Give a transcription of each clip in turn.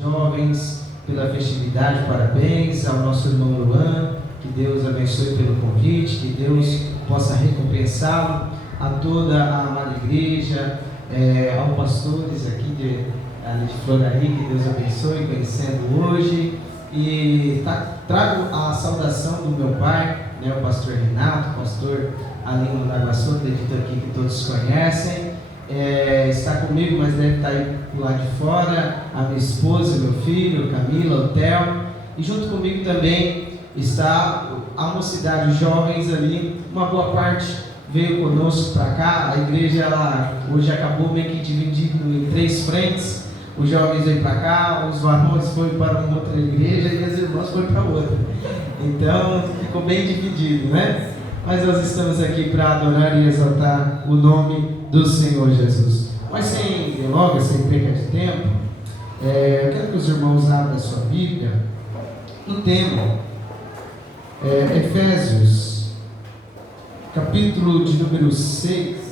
Jovens pela festividade, parabéns ao nosso irmão Luan, que Deus abençoe pelo convite, que Deus possa recompensá-lo, a toda a amada igreja, aos pastores aqui de Florari, que Deus abençoe, conhecendo hoje, e trago a saudação do meu pai, o pastor Renato, pastor Alinho da Água Santa, acredito aqui que todos conhecem. Está comigo, mas deve estar aí por lá de fora, a minha esposa, meu filho, Camila, o Theo, e junto comigo também está a mocidade, os jovens ali. Uma boa parte veio conosco para cá. A igreja ela hoje acabou meio que dividida em 3 frentes. Os jovens veio para cá, os varões foram para uma outra igreja e as irmãs foram para outra. Então ficou bem dividido, né? Mas nós estamos aqui para adorar e exaltar o nome do Senhor Jesus. Mas sem delongas, sem perca de tempo, eu quero que os irmãos abram a sua Bíblia no tema Efésios, capítulo de número 6.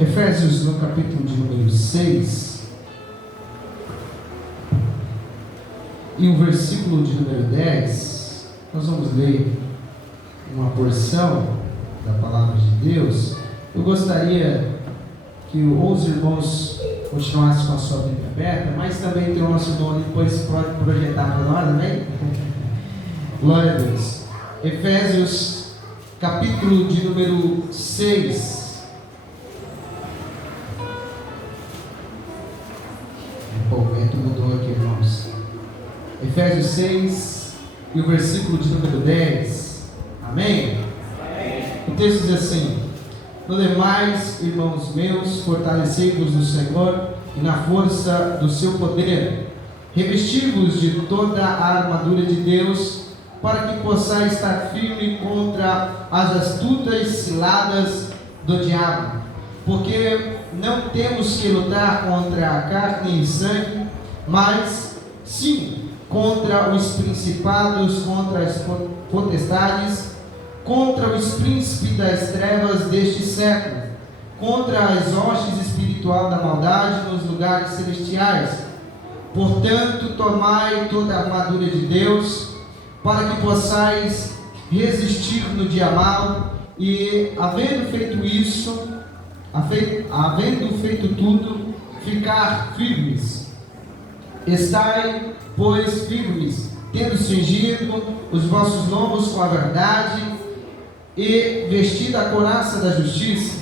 Efésios no capítulo de número 6 e o versículo de número 10, nós vamos ler uma porção da palavra de Deus. Eu gostaria que os irmãos continuassem com a sua Bíblia aberta, mas também tem o nosso irmão ali, depois pode projetar para nós, amém? Glória a Deus. Efésios capítulo de número 6. O vento mudou aqui, irmãos. Efésios 6 e o versículo de número 10. Amém? Amém. O texto diz assim: no demais, irmãos meus, fortalecei-vos no Senhor e na força do seu poder, revesti-vos de toda a armadura de Deus, para que possais estar firme contra as astutas ciladas do diabo, porque não temos que lutar contra a carne e sangue, mas sim contra os principados, contra as potestades, contra os príncipes das trevas deste século, contra as hostes espirituais da maldade nos lugares celestiais. Portanto, tomai toda a armadura de Deus, para que possais resistir no dia mau, e havendo feito tudo, ficar firmes. Estai, pois, firmes, tendo cingido os vossos lombos com a verdade, e vestida a couraça da justiça,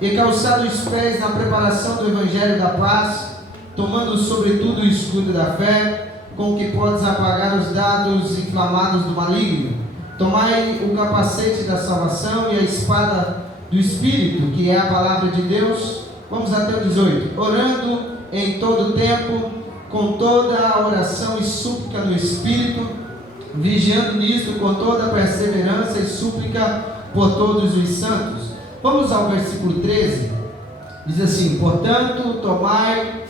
e calçado os pés na preparação do evangelho da paz, tomando sobretudo o escudo da fé, com que podes apagar os dardos inflamados do maligno. Tomai o capacete da salvação e a espada do Espírito, que é a palavra de Deus. Vamos até o 18. Orando em todo tempo, com toda a oração e súplica no Espírito, vigiando nisto com toda a perseverança e súplica por todos os santos. Vamos ao versículo 13. Diz assim: portanto, tomai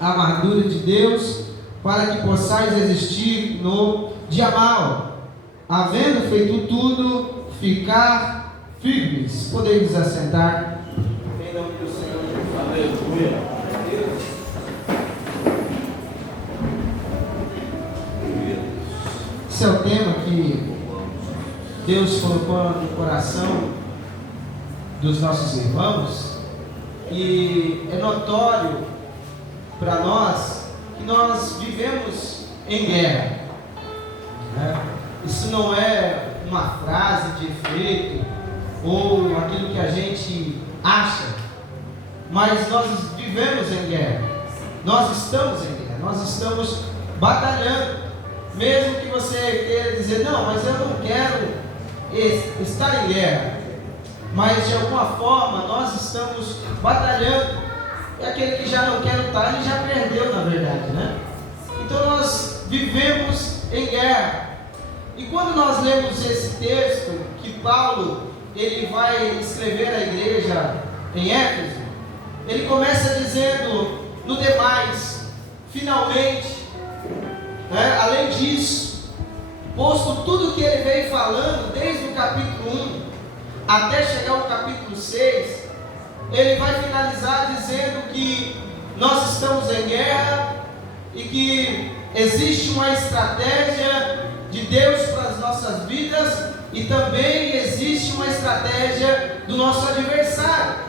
a armadura de Deus, para que possais resistir no dia mau, havendo feito tudo, ficar firmes. Podemos assentar em nome do Senhor Jesus. Aleluia. Esse é o tema que Deus colocou no coração dos nossos irmãos, e é notório para nós que nós vivemos em guerra, né? Isso não é uma frase de efeito ou aquilo que a gente acha, mas nós vivemos em guerra, nós estamos em guerra, nós estamos batalhando. Mesmo que você queira dizer, não, mas eu não quero estar em guerra, mas de alguma forma nós estamos batalhando. E aquele que já não quer lutar, ele já perdeu, na verdade, né? Então nós vivemos em guerra. E quando nós lemos esse texto que Paulo ele vai escrever à igreja em Éfeso, ele começa dizendo: no demais, finalmente, além disso, posto tudo que ele veio falando, desde o capítulo 1 até chegar ao capítulo 6, ele vai finalizar dizendo que nós estamos em guerra e que existe uma estratégia de Deus para as nossas vidas e também existe uma estratégia do nosso adversário.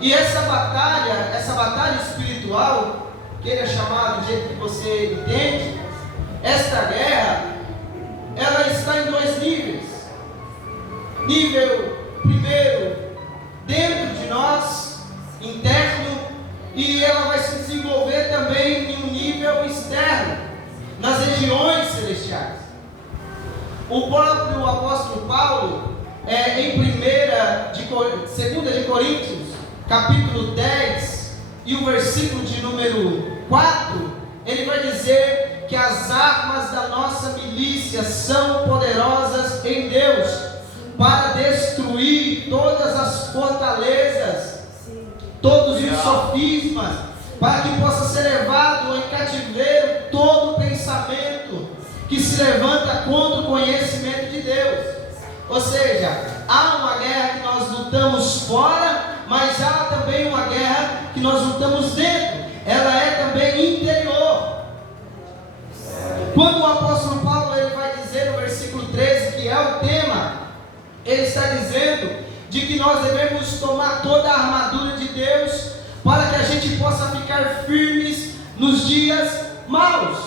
E essa batalha espiritual, que ele é chamado do jeito que você entende, esta guerra, ela está em dois níveis. Nível primeiro, dentro de nós, interno, e ela vai se desenvolver também em um nível externo, nas regiões celestiais. O próprio apóstolo Paulo, em 2 de Coríntios, capítulo 10, e o versículo de número 4, ele vai dizer que as armas da nossa milícia são poderosas em Deus, para destruir todas as fortalezas, todos os sofismas, para que possa ser levado em cativeiro todo pensamento que se levanta contra o conhecimento de Deus. Ou seja, há uma guerra que nós lutamos fora, mas há também uma guerra que nós lutamos dentro. Ela é também interior. Quando o apóstolo Paulo ele vai dizer no versículo 13, que é o tema, ele está dizendo de que nós devemos tomar toda a armadura de Deus para que a gente possa ficar firmes nos dias maus,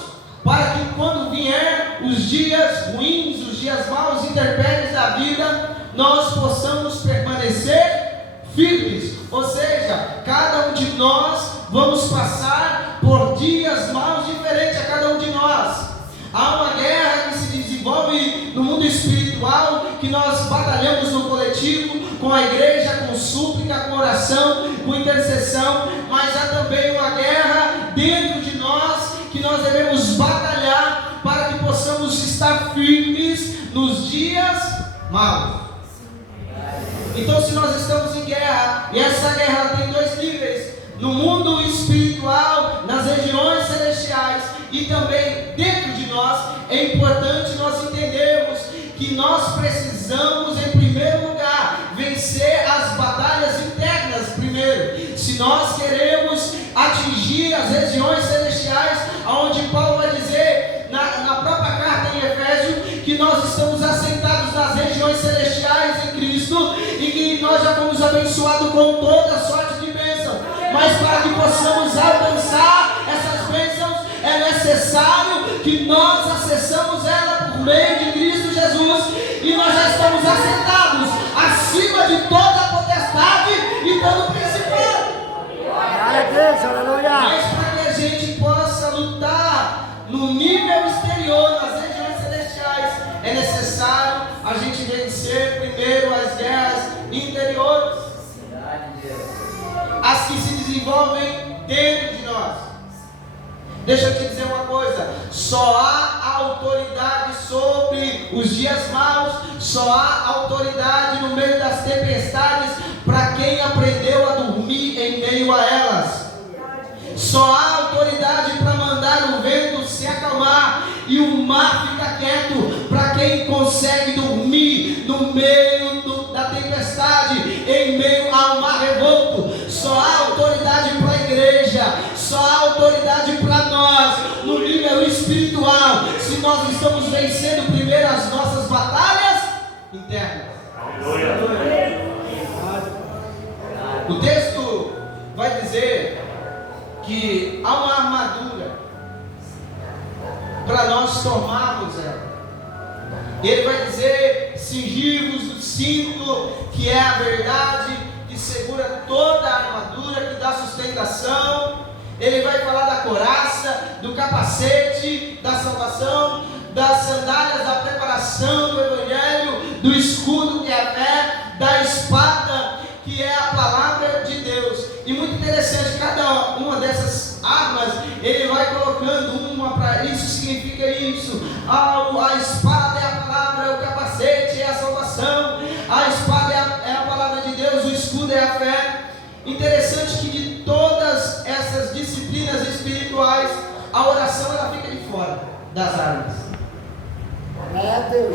para que quando vier os dias ruins, os dias maus, intempéries da vida, nós possamos permanecer firmes. Ou seja, cada um de nós vamos passar por dias maus diferentes a cada um de nós. Há uma guerra que se desenvolve no mundo espiritual, que nós batalhamos no coletivo, com a igreja, com súplica, com oração, com intercessão, mas há também uma guerra dentro de nós, que nós devemos batalhar para que possamos estar firmes nos dias maus. Então, se nós estamos em guerra, e essa guerra tem dois níveis, no mundo espiritual, nas regiões celestiais, e também dentro de nós, é importante nós entendermos que nós precisamos, em primeiro lugar, vencer as batalhas internas primeiro. Se nós queremos atingir as regiões celestiais, onde Paulo vai dizer na própria carta em Efésios, que nós estamos assentados nas regiões celestiais em Cristo, e que nós já fomos abençoados com toda sorte de bênção. Mas para que possamos alcançar essas bênçãos, é necessário que nós acessamos ela por meio de Cristo Jesus, e nós já estamos assentados acima de toda a potestade e todo principado. Mas para que a gente possa lutar no nível exterior, nas regiões celestiais, é necessário a gente vencer primeiro as guerras interiores, as que se desenvolvem dentro de nós. Deixa eu te dizer uma coisa: só há autoridade sobre os dias maus, só há autoridade no meio das tempestades para quem aprendeu a dormir em meio a elas. Só há autoridade para mandar o vento se acalmar e o mar ficar quieto para quem consegue dormir no meio da tempestade, em meio ao mar revolto. Só há autoridade para a igreja, só há autoridade para nós no nível espiritual, se nós estamos vencendo primeiro as nossas batalhas internas. O texto vai dizer que há uma armadura para nós tomarmos ela. Ele vai dizer: cingir-vos do cinto, que é a verdade, que segura toda a armadura, que dá sustentação. Ele vai falar da couraça, do capacete, da salvação, das sandálias, da preparação do evangelho, do escudo, que é a fé, da espada, que é a palavra de Deus. E muito interessante, cada uma dessas armas, ele vai colocando uma para isso, significa isso. A espada é a palavra, o capacete é a salvação, a espada é a palavra de Deus, o escudo é a fé. Interessante que de todas essas disciplinas espirituais, a oração ela fica de fora das armas.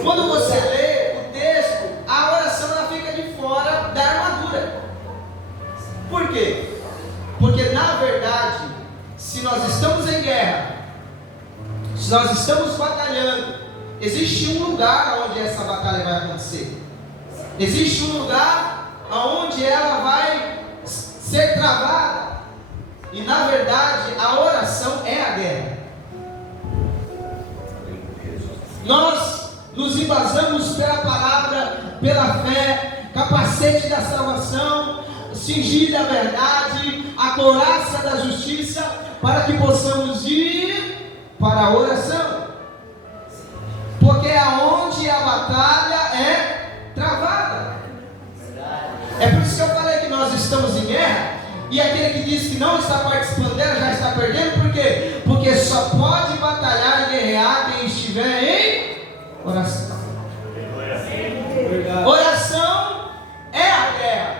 Quando você lê o texto, a oração ela fica de fora da armadura. Por quê? Porque na verdade, se nós estamos em guerra, se nós estamos batalhando, existe um lugar onde essa batalha vai acontecer. Existe um lugar onde ela vai ser travada. E na verdade, a oração é a guerra. Nós nos embasamos pela palavra, pela fé, capacete da salvação, cingir da verdade, a couraça da justiça, para que possamos ir para a oração. Porque é onde a batalha é travada. É por isso que eu falei que nós estamos em guerra. E aquele que diz que não está participando dela já está perdendo. Por quê? Porque só pode batalhar e guerrear quem estiver em oração. Oração é a guerra.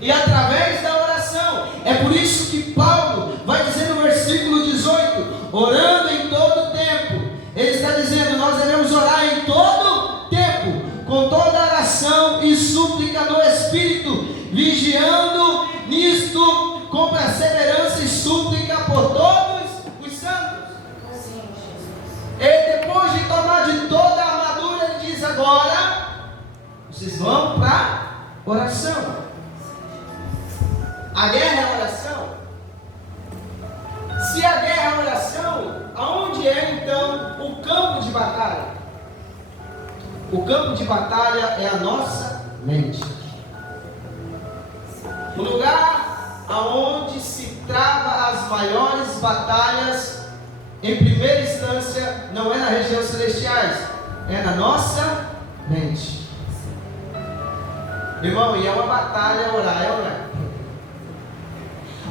E através da oração, é por isso que Paulo vai dizer no versículo 18: orando em todo tempo. Ele está dizendo: nós devemos orar em todo tempo, com toda oração e súplica no Espírito, vigiando nisto com perseverança e súplica por todos os santos. E depois de tomar de toda a armadura, ele diz: agora vocês vão para a oração. A guerra é a oração. Se a guerra é a oração, aonde é então o campo de batalha? O campo de batalha é a nossa mente. O lugar aonde se trava as maiores batalhas, em primeira instância, não é nas regiões celestiais, é na nossa mente. Irmão, e é uma batalha orar, é orar.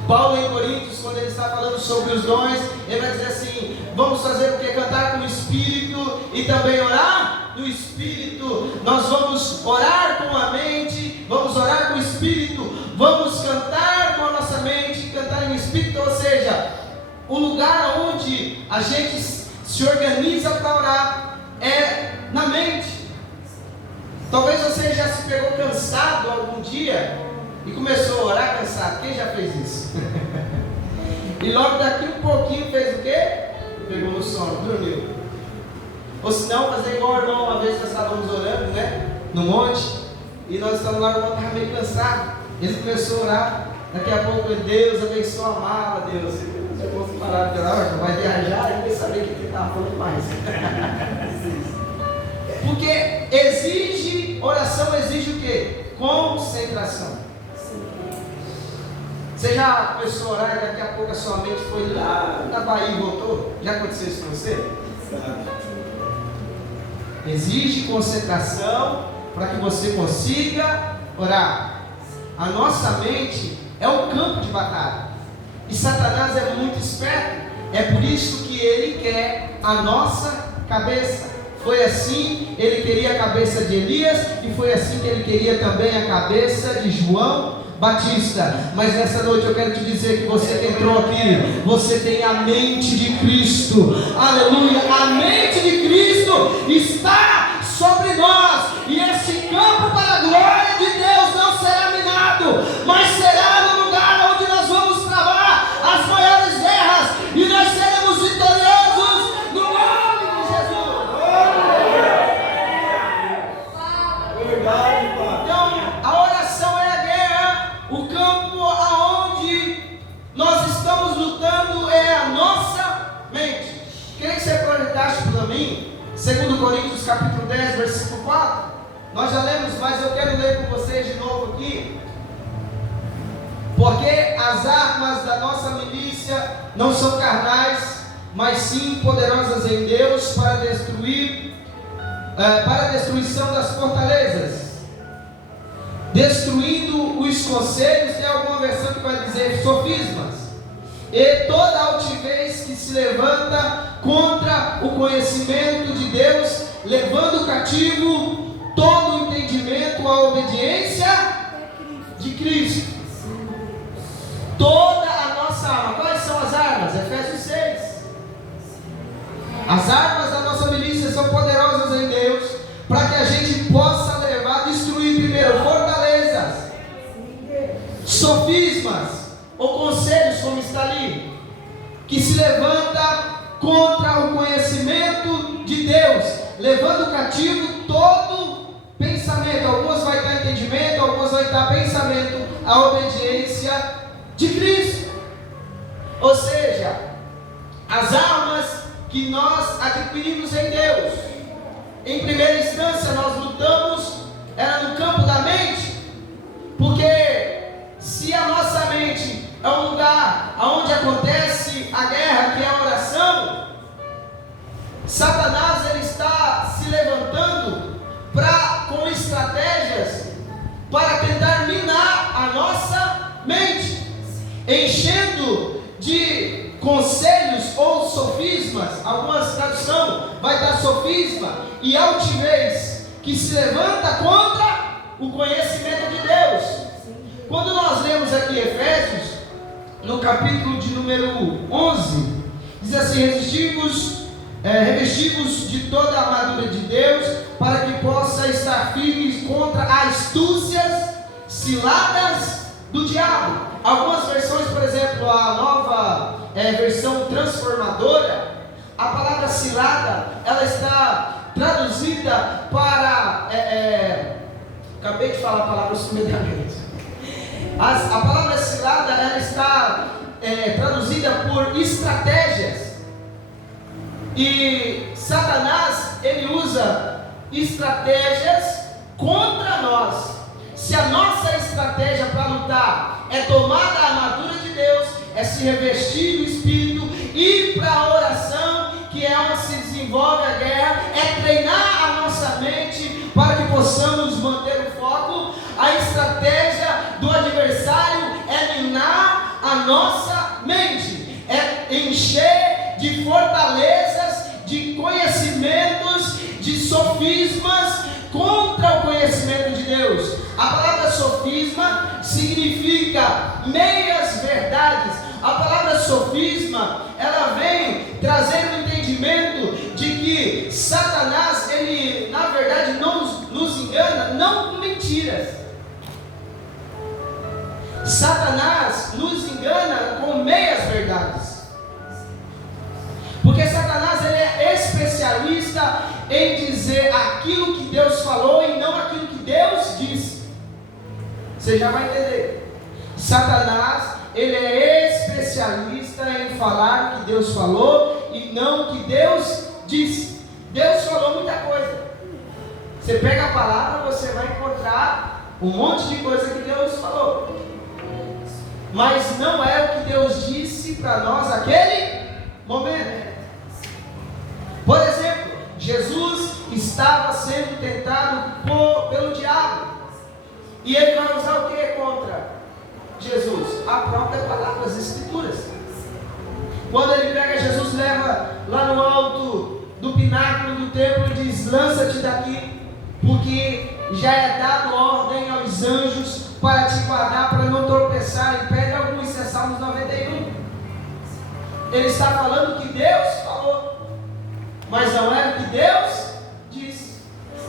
Paulo em Coríntios, quando ele está falando sobre os dons, ele vai dizer assim: vamos fazer o que? Cantar com o Espírito e também orar no Espírito. Nós vamos orar com a mente, vamos orar com o Espírito, vamos cantar com a nossa mente, cantar em Espírito. Ou seja, o lugar onde a gente se organiza para orar é na mente. Talvez você já se pegou cansado algum dia e começou a orar cansado. Quem já fez isso? E logo daqui um pouquinho fez o quê? Pegou no sono, dormiu. Ou se não, fazer igual o irmão, uma vez nós estávamos orando, né? No monte. E nós estávamos lá, o irmão estava meio cansado. Ele começou a orar. Daqui a pouco, Deus abençoa a mala, Deus. Os irmãos pararam de orar, vai viajar, e nem saber o que ele estava falando mais. Porque exige, oração exige o quê? Concentração. Você já começou a orar e daqui a pouco a sua mente foi lá na Bahia e voltou? Já aconteceu isso com você? Exige concentração para que você consiga orar. A nossa mente é o campo de batalha. E Satanás é muito esperto. É por isso que ele quer a nossa cabeça. Foi assim, ele queria a cabeça de Elias, e foi assim que ele queria também a cabeça de João Batista. Mas nessa noite eu quero te dizer que você que entrou aqui, você tem a mente de Cristo. Aleluia, a mente de Cristo está sobre nós, e esse campo para a glória de Deus não será minado, mas será no lugar onde nós vamos travar as maiores guerras, e nós seremos vitoriosos no nome de Jesus. Então a oração é a guerra. O campo aonde nós estamos lutando é a nossa mente. Queria que você projetasse para mim 2 Coríntios capítulo 10, versículo 4. Nós já lemos, mas eu quero ler com vocês de novo aqui. Porque as armas da nossa milícia não são carnais, mas sim poderosas em Deus para a destruição das fortalezas, destruindo os conselhos. Tem alguma versão que vai dizer sofismas, e toda altivez que se levanta contra o conhecimento de Deus, levando cativo todo o entendimento à obediência de Cristo. Toda a nossa arma. Quais são as armas? Efésios 6. As armas da nossa milícia são poderosas Deus, levando cativo todo pensamento. Alguns vai estar entendimento, alguns vai estar pensamento, a obediência de Cristo. Ou seja, as almas que nós adquirimos em Deus, em primeira instância nós lutamos, era no campo da mente, porque se a nossa mente é um lugar onde acontece a guerra, que é a oração, Satanás ele está se levantando com estratégias para tentar minar a nossa mente, enchendo de conselhos ou sofismas. Algumas traduções vai dar sofisma e altivez que se levanta contra o conhecimento de Deus. Quando nós lemos aqui Efésios, no capítulo de número 11, diz assim: revestivos de toda a armadura de Deus, para que possa estar firmes contra as astúcias, ciladas do diabo. Algumas versões, por exemplo, a nova versão transformadora, a palavra cilada, ela está traduzida para, acabei de falar a palavra sumidamente. A palavra cilada, ela está traduzida por estratégias. E Satanás, ele usa estratégias contra nós. Se a nossa estratégia para lutar é tomar a armadura de Deus, é se revestir do Espírito, ir para a oração, que é onde se desenvolve a guerra, é treinar a nossa mente para que possamos manter o foco. A estratégia do adversário é minar a nossa mente, é encher de fortalezas, de conhecimentos, de sofismas contra o conhecimento de Deus. A palavra sofisma significa meias verdades. A palavra sofisma, ela vem trazendo o entendimento de que Satanás, ele na verdade nos engana, não com mentiras. Satanás nos engana com meias verdades. Porque Satanás, ele é especialista em dizer aquilo que Deus falou e não aquilo que Deus disse. Você já vai entender. Satanás, ele é especialista em falar o que Deus falou e não o que Deus disse. Deus falou muita coisa. Você pega a palavra, você vai encontrar um monte de coisa que Deus falou. Mas não é o que Deus disse para nós naquele momento. Por exemplo, Jesus estava sendo tentado pelo diabo. E ele vai usar o que contra Jesus? A própria palavra, as Escrituras. Quando ele pega Jesus, leva lá no alto do pináculo do templo e diz: lança-te daqui, porque já é dado ordem aos anjos para te guardar, para não tropeçar em pedra alguma. Isso é Salmos 91. Ele está falando que Deus falou, mas não era o que Deus disse.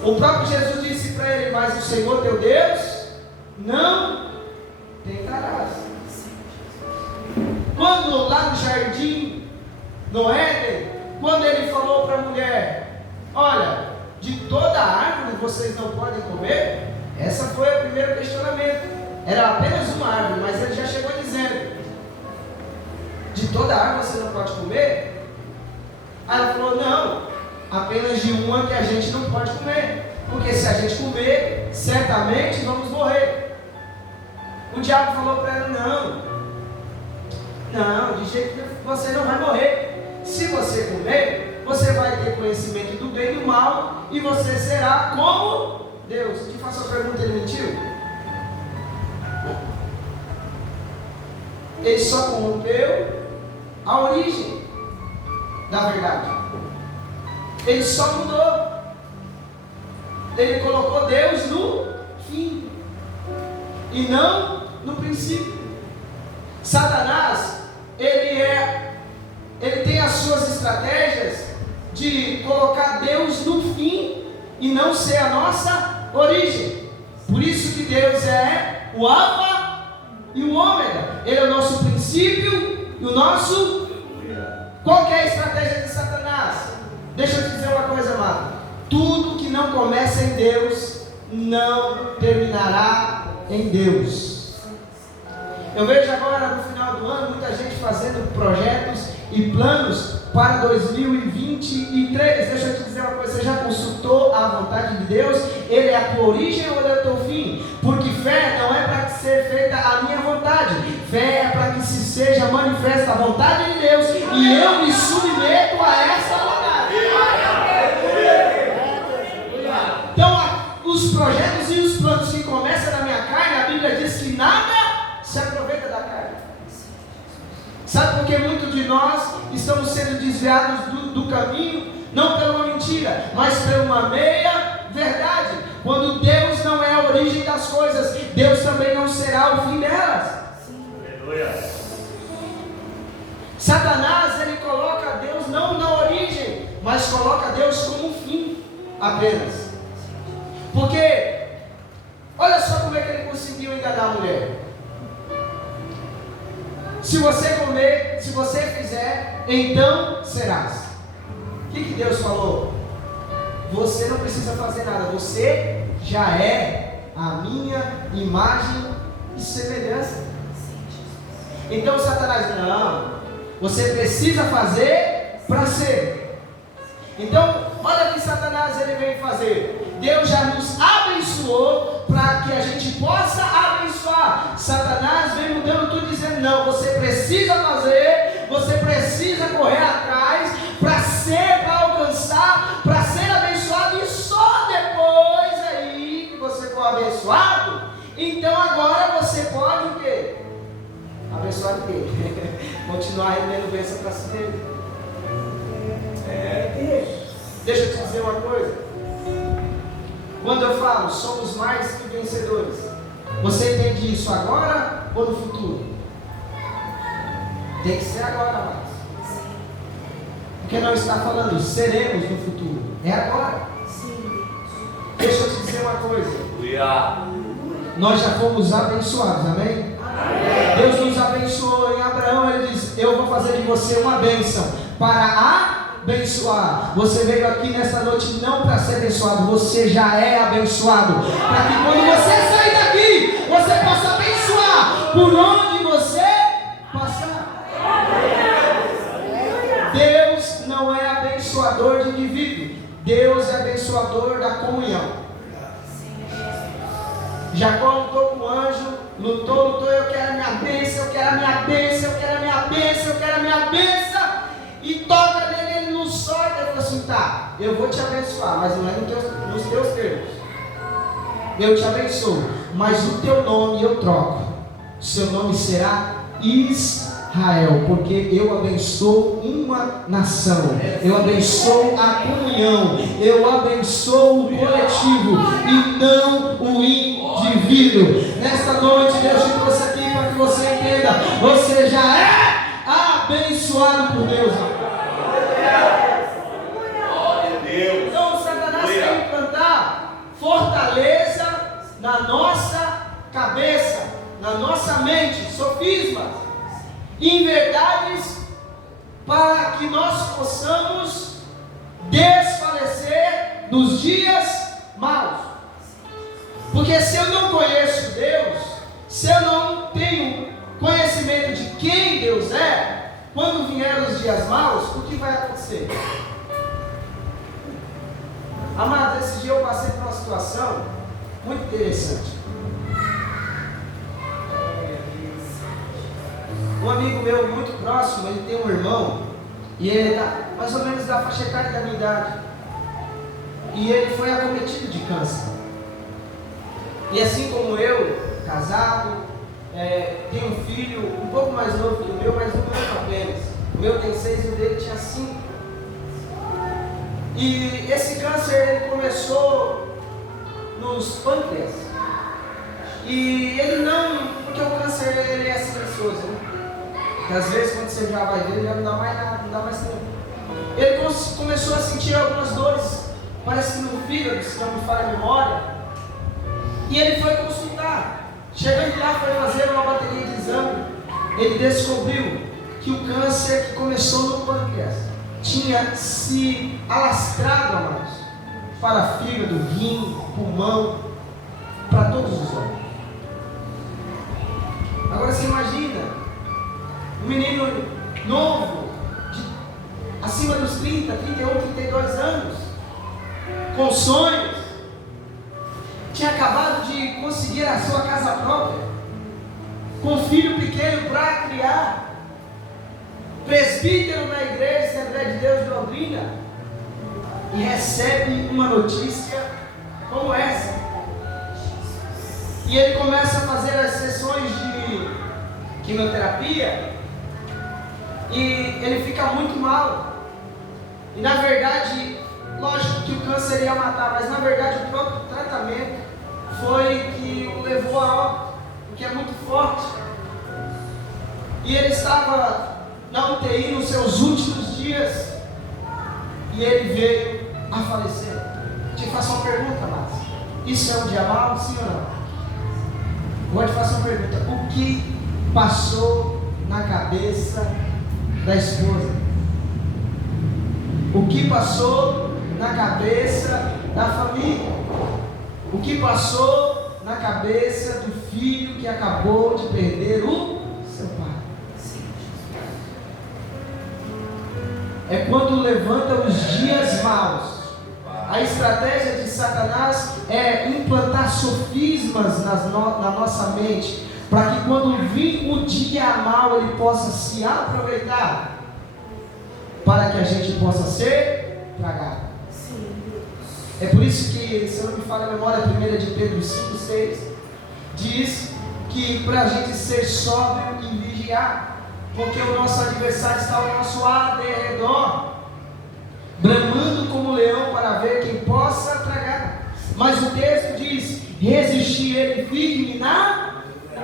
O próprio Jesus disse para ele: mas o Senhor teu Deus não tentarás. Quando lá no jardim, no Éden, quando ele falou para a mulher: olha, de toda árvore vocês não podem comer, essa foi o primeiro questionamento. Era apenas uma árvore, mas ele já chegou dizendo: de toda árvore você não pode comer? Aí ela falou: não, apenas de uma que a gente não pode comer, porque se a gente comer, certamente vamos morrer. O diabo falou para ela: não, de jeito que você não vai morrer. Se você comer, você vai ter conhecimento do bem e do mal, e você será como Deus. Te faço a pergunta: ele mentiu? Ele só corrompeu a origem da verdade. Ele só mudou. Ele colocou Deus no fim e não no princípio. Satanás, ele tem as suas estratégias de colocar Deus no fim e não ser a nossa origem. Por isso que Deus é o Alfa e o Ômega. Ele é o nosso princípio e o nosso... Qual que é a estratégia de Satanás? Deixa eu te dizer uma coisa, amado. Tudo que não começa em Deus, não terminará em Deus. Eu vejo agora no final do ano muita gente fazendo projetos e planos para 2023. Deixa eu te dizer uma coisa, você já consultou a vontade de Deus? Ele é a tua origem ou ele é o teu fim? Porque fé não é para ser feita a minha vontade, fé é para que se seja manifesta a vontade de Deus, e eu me submeto a essa vontade. Então os projetos e os planos que começam na minha carne, a Bíblia diz que nada se aproveita da carne. Sabe por que muitos de nós estamos sendo desviados do caminho? Não por uma mentira, mas por uma meia verdade. Quando Deus não é a origem das coisas, Deus também não será o fim delas. Aleluia. Satanás, ele coloca Deus não na origem, mas coloca Deus como fim apenas. Porque, olha só como é que ele conseguiu enganar a mulher. Se você comer, se você fizer, então serás. O que Deus falou? Você não precisa fazer nada, você já é a minha imagem e semelhança. Então Satanás, não, você precisa fazer para ser. Então, olha o que Satanás ele vem fazer. Deus já nos abençoou para que a gente possa abençoar. Satanás vem mudando tudo, dizendo, não, você precisa fazer, você precisa correr atrás para ser, para alcançar, para ser abençoado, e só depois aí que você for abençoado, então agora você pode o quê? Abençoar o quê? Continuar rendendo bênção para si mesmo. Deixa eu te dizer uma coisa. Quando eu falo, somos mais que vencedores, você entende isso agora ou no futuro? Tem que ser agora, mas. Porque não está falando, seremos no futuro. É agora. Deixa eu te dizer uma coisa. Nós já fomos abençoados, amém? Deus nos abençoou em Abraão, ele diz, eu vou fazer de você uma bênção para abençoar. Você veio aqui nesta noite não para ser abençoado, você já é abençoado, para que quando você sair daqui, você possa abençoar por onde você passar. Deus não é abençoador de indivíduo, Deus é abençoador da comunhão. Jacó lutou com o anjo, lutou, eu quero a minha bênção, eu quero a minha bênção, eu quero a minha bênção, eu quero a minha bênção, e toca nele, ele não sorte, ele falou assim, tá, eu vou te abençoar, mas não é nos teus termos, eu te abençoo, mas o teu nome eu troco, o seu nome será Israel, porque eu abençoo uma nação, eu abençoo a comunhão, eu abençoo o coletivo e não o indivíduo. Nesta noite Deus te trouxe aqui para que você entenda, você já é abençoado por Deus. Então Satanás quer implantar fortaleza na nossa cabeça, na nossa mente, sofismas, inverdades, para que nós possamos desfalecer nos dias maus. Porque se eu não conheço Deus, se eu não tenho conhecimento de quem Deus é, quando vier os dias maus, o que vai acontecer? Amados, esse dia eu passei por uma situação muito interessante. Um amigo meu muito próximo, ele tem um irmão, e ele está mais ou menos da faixa etária da minha idade, e ele foi acometido de câncer. E assim como eu, casado, tenho um filho um pouco mais novo que o meu, mas um ano apenas. O meu tem 6 e o dele tinha 5. E esse câncer ele começou nos pâncreas. E ele não, porque o câncer ele é silencioso, né? Porque às vezes quando você já vai ver, já não dá mais nada, não dá mais tempo. Ele começou a sentir algumas dores, parece que no fígado, se não me falha a memória. E ele foi consultar. Chegando lá, foi fazer uma bateria de exame. Ele descobriu que o câncer que começou no pâncreas tinha se alastrado, amados, para fígado, rim, pulmão, para todos os órgãos. Agora você imagina, um menino novo, acima dos 30, 31, 32 anos, com sonhos, tinha acabado de conseguir a sua casa própria, com um filho pequeno para criar, presbítero na igreja Assembleia de Deus de Londrina, e recebe uma notícia como essa. E ele começa a fazer as sessões de quimioterapia, e ele fica muito mal. E na verdade, lógico que o câncer ia matar, mas na verdade o próprio tratamento foi que o levou a óbito, porque é muito forte. E ele estava na UTI nos seus últimos dias, e ele veio a falecer. Te faço uma pergunta, Márcio: isso é um dia mau, sim ou não? Vou te fazer uma pergunta: o que passou na cabeça da esposa? O que passou na cabeça da família? O que passou na cabeça do filho que acabou de perder o seu pai? É quando levanta os dias maus. A estratégia de Satanás é implantar sofismas na nossa mente, para que quando vir o dia mau ele possa se aproveitar, para que a gente possa ser tragado. É por isso que, se eu não me falha a memória, 1 de Pedro 5,6 diz que para a gente ser sóbrio e vigiar, porque o nosso adversário está ao nosso derredor, bramando como leão para ver quem possa tragar. Mas o texto diz: resistir ele firme na fé.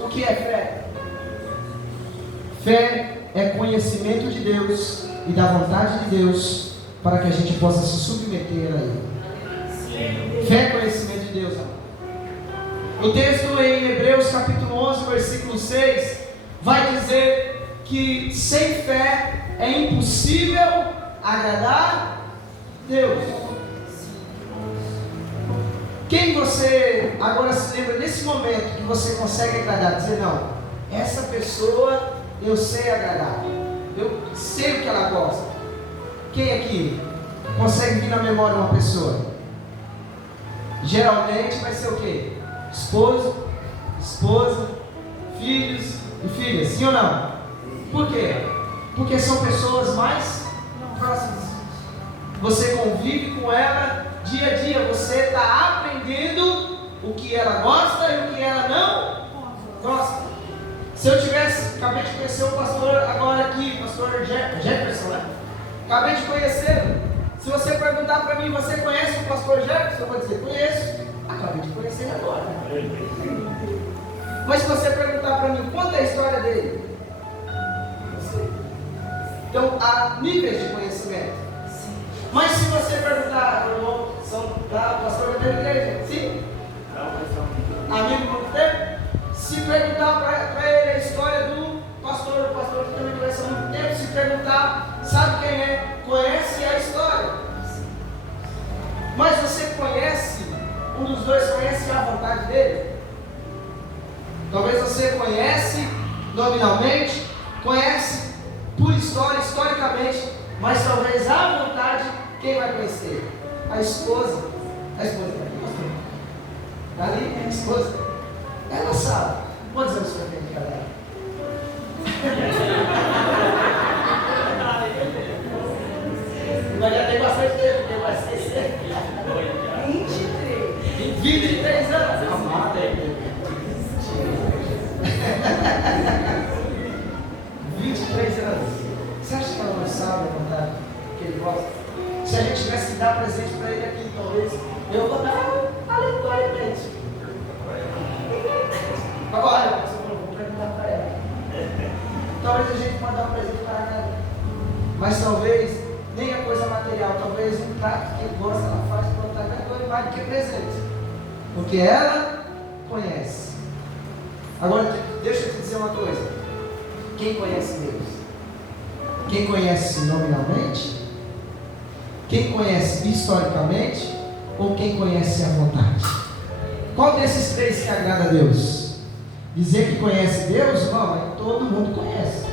O que é fé? Fé é conhecimento de Deus e da vontade de Deus, para que a gente possa se submeter a Ele. Fé é conhecimento de Deus, amor. O texto em Hebreus capítulo 11, versículo 6, vai dizer que sem fé é impossível agradar Deus. Quem você agora se lembra nesse momento que você consegue agradar? Dizer: não, essa pessoa eu sei agradar, eu sei o que ela gosta. Quem aqui consegue vir na memória uma pessoa? Geralmente vai ser o quê? Esposo, esposa, filhos e filhas, sim ou não? Por quê? Porque são pessoas mais próximas. Você convive com ela dia a dia, você está aprendendo o que ela gosta e o que ela não gosta. Se eu tivesse, acabei de conhecer o pastor agora aqui, pastor Jefferson, né? Acabei de conhecê-lo. Se você perguntar para mim: você conhece o pastor Jefferson? Eu vou dizer: conheço. Acabei de conhecer ele agora. Mas se você perguntar para mim: conta a história dele, eu sei. Então há níveis de conhecimento. Mas se você perguntar: irmão, são pastor da igreja? Sim? Amigo muito tempo? Se perguntar para ele a história do pastor, o pastor que também conhece há muito tempo, se perguntar: sabe quem é? Conhece a história. Mas você conhece, um dos dois conhece a vontade dele? Talvez você conhece nominalmente, conhece por história, historicamente, mas talvez a vontade, quem vai conhecer? A esposa. A esposa está aqui, pastor? Está ali, é a esposa. Ela sabe. Quantos anos você tem de casar? Mas já tem bastante tempo, porque vai esquecer. 23 anos. Amada, 23 anos. Você acha que ela não sabe a vontade que ele gosta? Se a gente tivesse que dar presente para ele aqui, talvez eu vou dar aleatoriamente. Agora, eu vou perguntar para ela. Talvez a gente pode dar um presente para ela, mas talvez nem a coisa material, talvez um prato que ele gosta, ela faz para outra coisa mais do que presente, porque ela conhece. Agora, deixa eu te dizer uma coisa: quem conhece Deus? Quem conhece nominalmente? Quem conhece historicamente? Ou quem conhece à vontade? Qual desses três que agrada a Deus? Dizer que conhece Deus? Não, mas todo mundo conhece.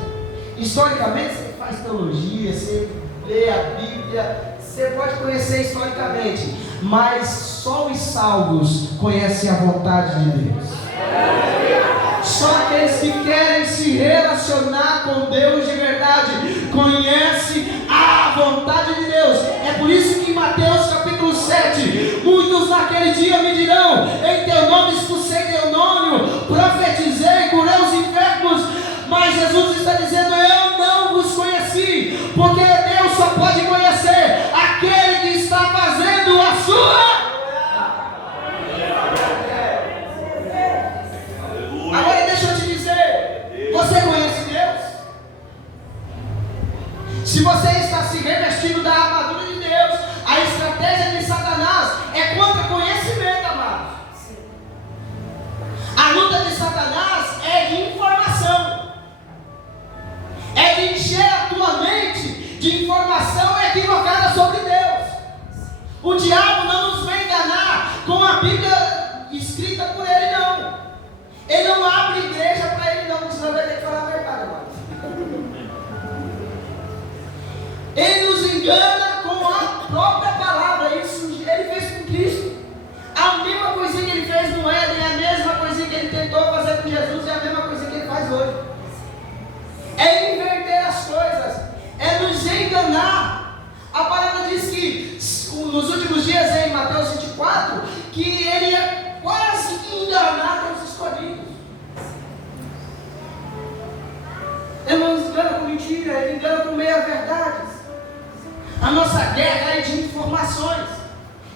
Historicamente, você faz teologia, você lê a Bíblia, você pode conhecer historicamente, mas só os salvos conhecem a vontade de Deus. Só aqueles que querem se relacionar com Deus de verdade conhecem a vontade de Deus. É por isso que em Mateus capítulo 7, muitos naquele dia me dirão: em teu nome expulsei demônio, profetizei, curei os enfermos. Mas Jesus está dizendo: eu não vos conheci, porque Deus só pode conhecer aquele que está fazendo a sua. Agora deixa eu te dizer, você conhece Deus? Se você está se revestindo da armadura de Deus, a estratégia de Satanás é contra conhecimento, amado. A luta de Satanás é de informação, é de encher a tua mente de informação equivocada sobre Deus. O diabo não nos vem enganar com a Bíblia escrita por ele, não. Ele não abre igreja para ele, não, porque senão vai ter que falar a verdade, amado. Ele nos engana com a própria palavra. Isso ele fez com Cristo. A mesma coisinha que ele fez no Éden, a mesma coisinha que ele tentou fazer com Jesus, é a mesma coisa que ele faz hoje. É inverter as coisas, é nos enganar. A palavra diz que nos últimos dias, em Mateus 24, que ele ia quase enganar os escolhidos. Ele não engana com mentira, ele engana com meia-verdades. A nossa guerra é de informações.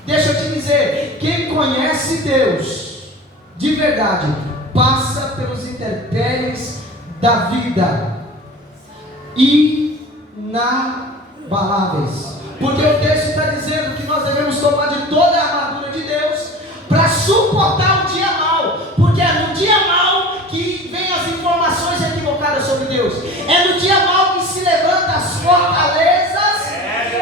Deixa eu te dizer, quem conhece Deus de verdade passa pelos intempéries da vida inabaláveis. Porque o texto está dizendo que nós devemos tomar de toda a armadura de Deus para suportar o dia mau. Porque é no dia mau que vem as informações equivocadas sobre Deus. É no dia mau que se levanta as fortalezas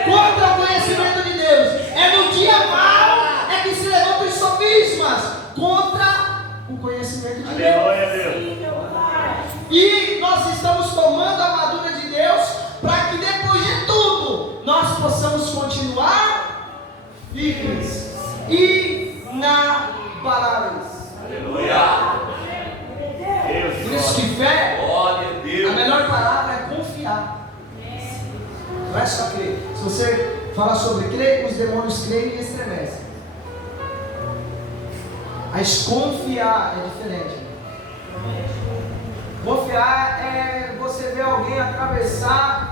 contra o conhecimento de Deus. É no dia mau é que se levantam os sofismas contra o conhecimento de Deus. E nós estamos tomando a armadura de Deus para que depois de tudo nós possamos continuar firmes e inabaláveis. Aleluia. Por isso que fé, a melhor palavra é confiar. Não é só crer. Se você falar sobre crer, os demônios creem e estremecem. Mas confiar é diferente. Confiar é você ver alguém atravessar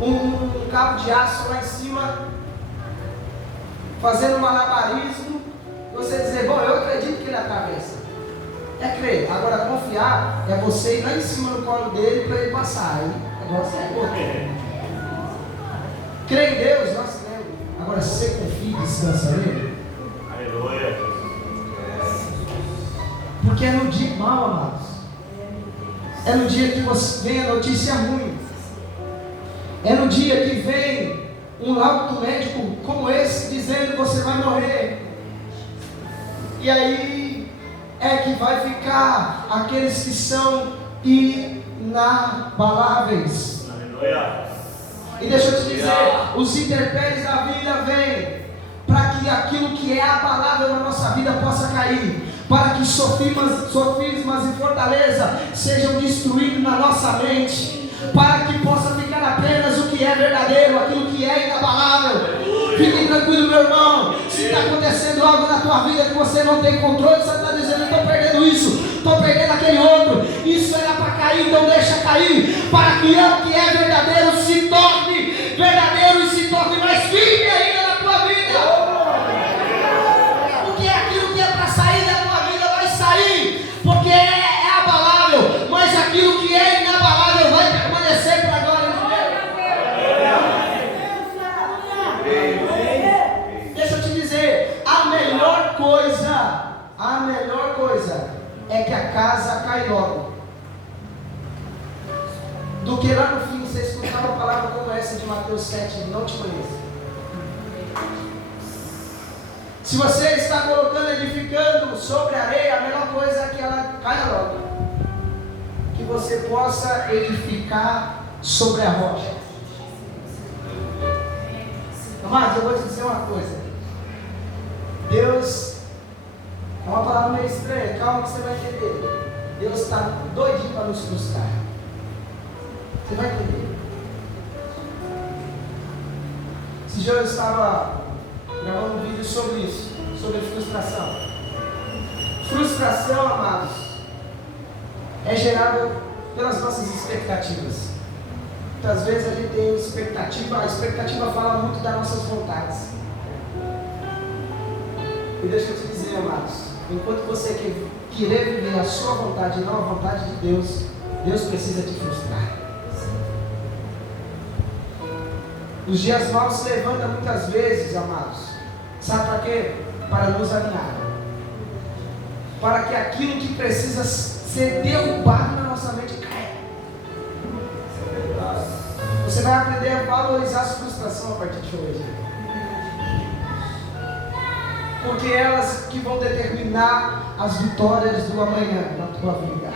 um cabo de aço lá em cima, fazendo um malabarismo, e você dizer: bom, eu acredito que ele atravessa. É crer. Agora confiar é você ir lá em cima no colo dele para ele passar. Aí o negócio é outro. Crer em Deus, nós cremos. Agora se você confia e descansa nele. Aleluia. Porque é no dia mau, amados. É no dia que vem a notícia ruim. É no dia que vem um laudo médico como esse dizendo que você vai morrer. E aí é que vai ficar aqueles que são inabaláveis. Aleluia. E deixa eu te dizer, os intempéries da vida vêm para que aquilo que é abalável na nossa vida possa cair, para que sofismas e fortaleza sejam destruídos na nossa mente, para que possa ficar apenas o que é verdadeiro, aquilo que é inabalável. Fique tranquilo, meu irmão. Se está acontecendo algo na tua vida que você não tem controle, você está dizendo: eu estou perdendo isso, estou perdendo aquele outro, isso era para cair, então deixa cair, para que o que é verdadeiro se torne verdadeiro e se torne mais firme ainda na tua vida. Porque aquilo que é para sair da tua vida vai sair, porque é abalável, mas aquilo que é inabalável vai permanecer para a glória de Deus. Deixa eu te dizer, a melhor coisa é que a casa cai logo, do que lá no fim você 7, não te conheço. Se você está colocando, edificando sobre a areia, a melhor coisa é que ela caia logo. Que você possa edificar sobre a rocha. Mas eu vou te dizer uma coisa. Deus, é uma palavra meio estranha, calma que você vai entender. Deus está doidinho para nos frustrar. Você vai entender. Esse dia eu estava gravando um vídeo sobre isso, sobre frustração. Frustração, amados, é gerada pelas nossas expectativas. Muitas vezes a gente tem expectativa, a expectativa fala muito das nossas vontades. E deixa eu te dizer, amados, enquanto você querer viver a sua vontade e não a vontade de Deus, Deus precisa te frustrar. Os dias maus se levantam muitas vezes, amados. Sabe para quê? Para nos alinhar. Para que aquilo que precisa ser derrubado na nossa mente caia. Você vai aprender a valorizar a frustração a partir de hoje. Porque elas que vão determinar as vitórias do amanhã na tua vida.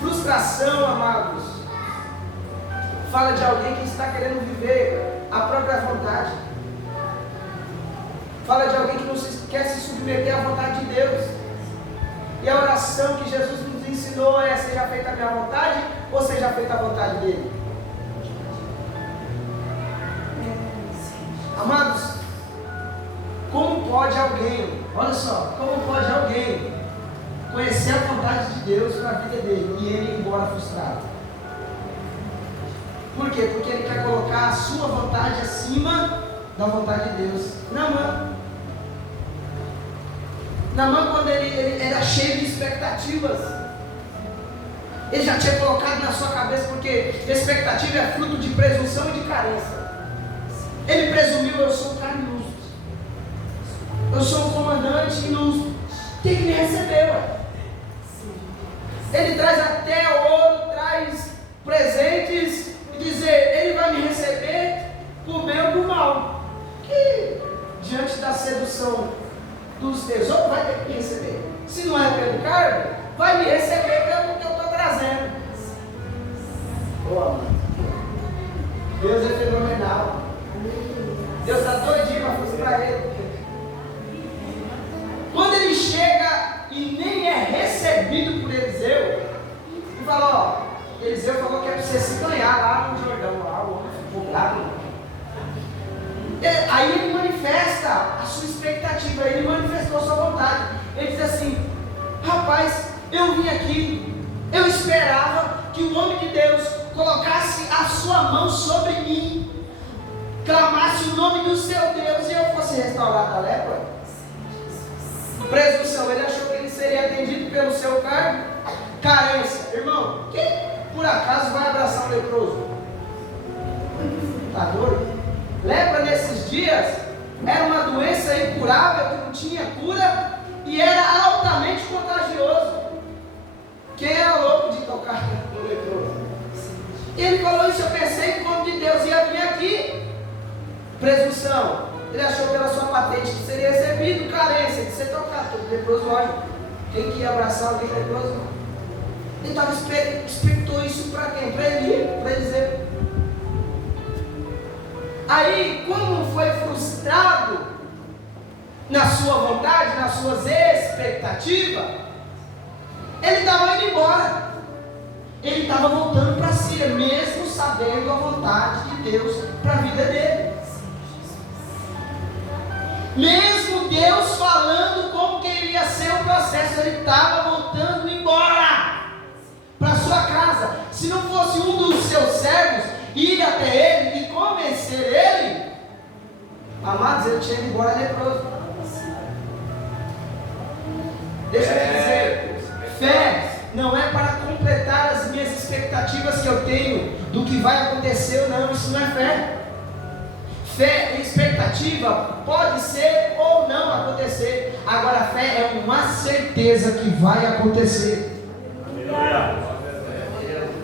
Frustração, amados, fala de alguém que está querendo viver a própria vontade. Fala de alguém que não quer se submeter à vontade de Deus. E a oração que Jesus nos ensinou é: seja feita a minha vontade ou seja feita a vontade dele. Amados, como pode alguém, olha só, como pode alguém conhecer a vontade de Deus para a vida dele e ele ir embora frustrado? Por quê? Porque ele quer colocar a sua vontade acima da vontade de Deus. Naamã, quando ele era cheio de expectativas, ele já tinha colocado na sua cabeça, porque expectativa é fruto de presunção e de carência. Ele presumiu: eu sou um cara ilustre, eu sou um comandante ilustre, tem que me receber, ué. Ele traz até ouro, traz presentes, e dizer: ele vai me receber por bem ou por mal. Que diante da sedução dos tesouros vai ter que me receber. Se não é pelo cargo, vai me receber pelo que eu estou trazendo. Deus é fenomenal. Deus está doidinho para frustrar ele. Quando ele chega e nem é recebido por Eliseu, ele fala: ó, Eliseu falou que é para você se ganhar lá no Jordão, lá o homem ficou bravo. Aí ele manifesta a sua expectativa, ele manifestou a sua vontade. Ele diz assim: rapaz, eu vim aqui, eu esperava que o homem de Deus colocasse a sua mão sobre mim, clamasse o nome do seu Deus e eu fosse restaurado da lepra. Presunção, ele achou que ele seria atendido pelo seu cargo. Carência, irmão, quem por acaso vai abraçar um leproso? Está doido? Lepra nesses dias era uma doença incurável que não tinha cura e era altamente contagioso. Quem era louco de tocar no leproso? E ele falou isso: eu pensei que o nome de Deus ia vir aqui. Presunção, ele achou pela sua patente que seria recebido. Carência, de ser tocado. Todo leproso, lógico, quem que ia abraçar alguém leproso? Ele estava expectou isso para quem? Para ele, para dizer. Aí, quando foi frustrado na sua vontade, nas suas expectativas, ele estava indo embora. Ele estava voltando para si, mesmo sabendo a vontade de Deus para a vida dele. Mesmo Deus falando como que iria ser o processo, ele estava voltando embora para sua casa. Se não fosse um dos seus servos ir até ele e convencer ele, amados, ele tinha ido embora leproso. Deixa eu te dizer, fé não é para completar as minhas expectativas que eu tenho do que vai acontecer ou não. Isso não é fé. Fé e expectativa pode ser ou não acontecer. Agora a fé é uma certeza que vai acontecer.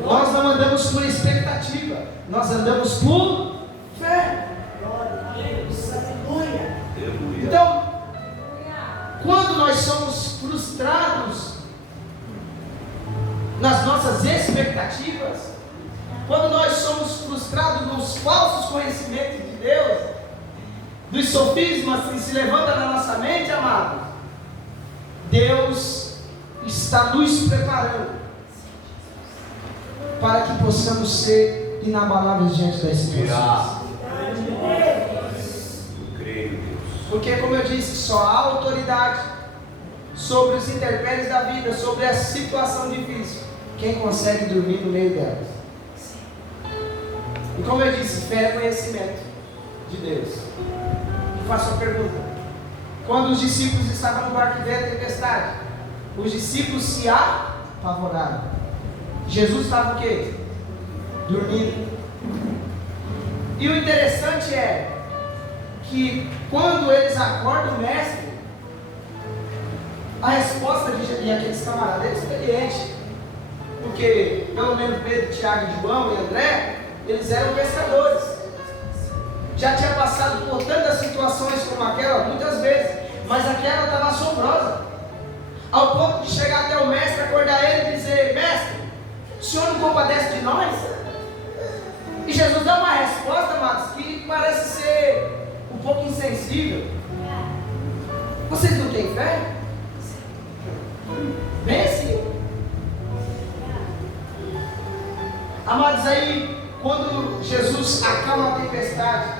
Nós não andamos por expectativa, nós andamos por fé. Então, quando nós somos frustrados nas nossas expectativas, quando nós somos frustrados nos falsos conhecimentos de Deus, dos sofismas que se levantam na nossa mente, amados, Deus está nos preparando para que possamos ser inabaláveis diante das situações. Porque, como eu disse, só há autoridade sobre os intempéries da vida, sobre a situação difícil, quem consegue dormir no meio delas. E como eu disse, fé é conhecimento de Deus. Eu faço uma pergunta: quando os discípulos estavam no barco e veio a tempestade, os discípulos se apavoraram. Jesus estava o quê? Dormindo. E o interessante é que quando eles acordam o mestre, a resposta de aqueles camaradas é experiente, porque pelo menos Pedro, Tiago, João e André, eles eram pescadores, já tinha passado por tantas situações como aquela muitas vezes, mas aquela estava assombrosa, ao ponto de chegar até o mestre, acordar ele e dizer: mestre, o senhor não compadece de nós? E Jesus dá uma resposta, amados, que parece ser um pouco insensível. Vocês não têm fé? Bem assim. Amados, aí quando Jesus acalma a tempestade,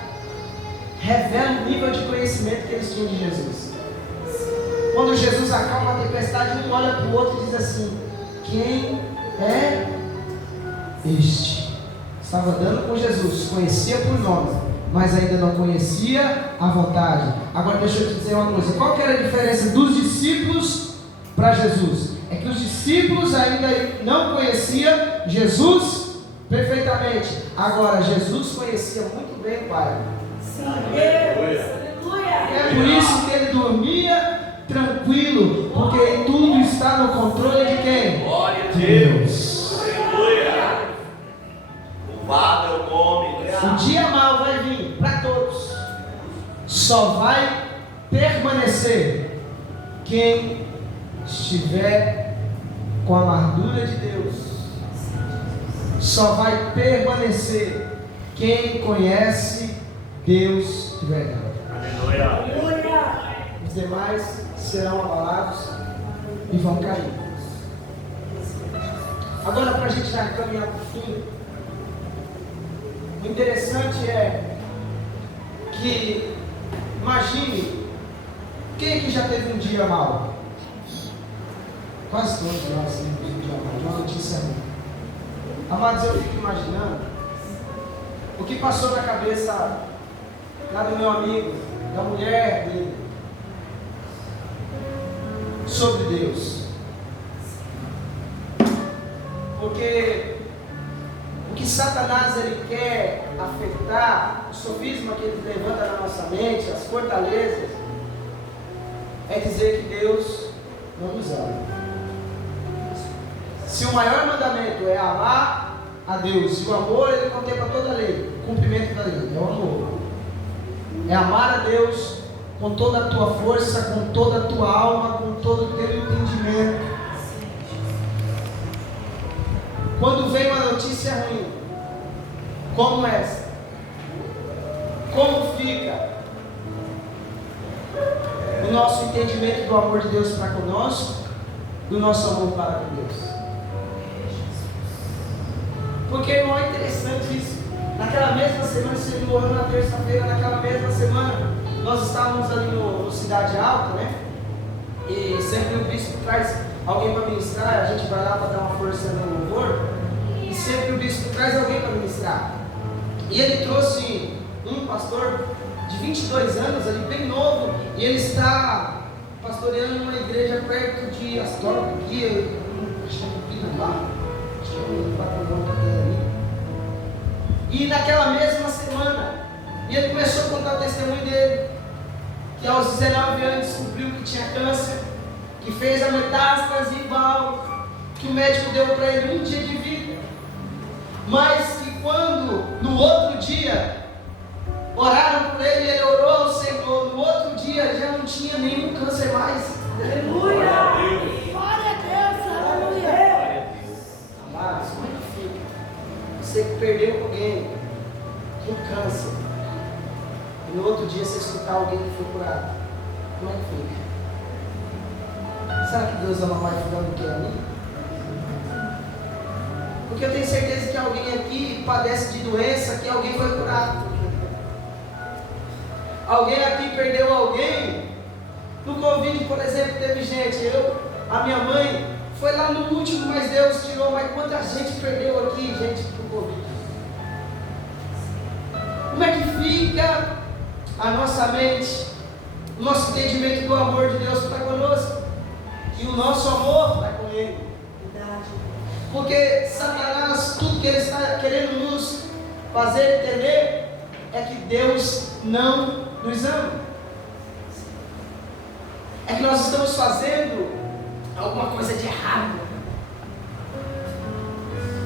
revela o nível de conhecimento que eles tinham de Jesus. Quando Jesus acalma a tempestade, um olha para o outro e diz assim: quem é este? Estava andando com Jesus, conhecia por nome, mas ainda não conhecia a vontade. Agora deixa eu te dizer uma coisa: qual que era a diferença dos discípulos para Jesus? É que os discípulos ainda não conheciam Jesus perfeitamente. Agora Jesus conhecia muito bem o Pai. É por isso que ele dormia tranquilo, porque tudo está no controle de quem? Glória a Deus. Aleluia. Louvado é o nome. O dia mau vai vir para todos. Só vai permanecer quem estiver com a amargura de Deus. Só vai permanecer quem conhece Deus de verdade. Aleluia. Os demais serão abalados e vão cair. Agora, para a gente já caminhar para o fim, o interessante é que, imagine, quem é que já teve um dia mau? Quase todos nós temos um dia mau, de uma notícia ruim. Amados, eu fico imaginando o que passou na cabeça lá do meu amigo, da mulher dele, sobre Deus. Porque o que Satanás ele quer afetar, o sofisma que ele levanta na nossa mente, as fortalezas, é dizer que Deus não nos ama. Se o maior mandamento é amar a Deus, e o amor ele contempla toda a lei, o cumprimento da lei, é o amor. É amar a Deus com toda a tua força, com toda a tua alma, com todo o teu entendimento. Quando vem uma notícia ruim, como essa, como fica o nosso entendimento do amor de Deus para conosco, do nosso amor para com Deus? Porque, irmão, é interessante isso. Naquela mesma semana, se ele morreu na terça-feira, naquela mesma semana, nós estávamos ali no Cidade Alta, né? E sempre o bispo traz alguém para ministrar, a gente vai lá para dar uma força no louvor, e sempre o bispo traz alguém para ministrar. E ele trouxe um pastor de 22 anos, ali bem novo, e ele está pastoreando uma igreja perto de Astorga, aqui, acho que é Pinambá, acho que é um patrimônio que tem ali. E naquela mesma semana, e ele começou a contar o testemunho dele, que aos 19 anos descobriu que tinha câncer, que fez a metástase igual, que o médico deu para ele um dia de vida, mas que quando no outro dia oraram por ele, ele orou ao Senhor, no outro dia já não tinha nenhum câncer mais. Aleluia! Glória a Deus! Aleluia! Amados, como é que fica? Você que perdeu alguém com câncer, e no outro dia você escutar alguém que foi curado, como é que fica? Será que Deus ama mais fulano do que a mim? Porque eu tenho certeza que alguém aqui padece de doença, que alguém foi curado. Alguém aqui perdeu alguém. No Covid, por exemplo, teve gente, a minha mãe, foi lá no último, mas Deus tirou. Mas quanta gente perdeu aqui, gente, pro Covid? Como é que fica a nossa mente, o nosso entendimento do amor de Deus para conosco e o nosso amor para com Ele? Porque Satanás, tudo que ele está querendo nos fazer entender é que Deus não nos ama. É que nós estamos fazendo alguma coisa de errado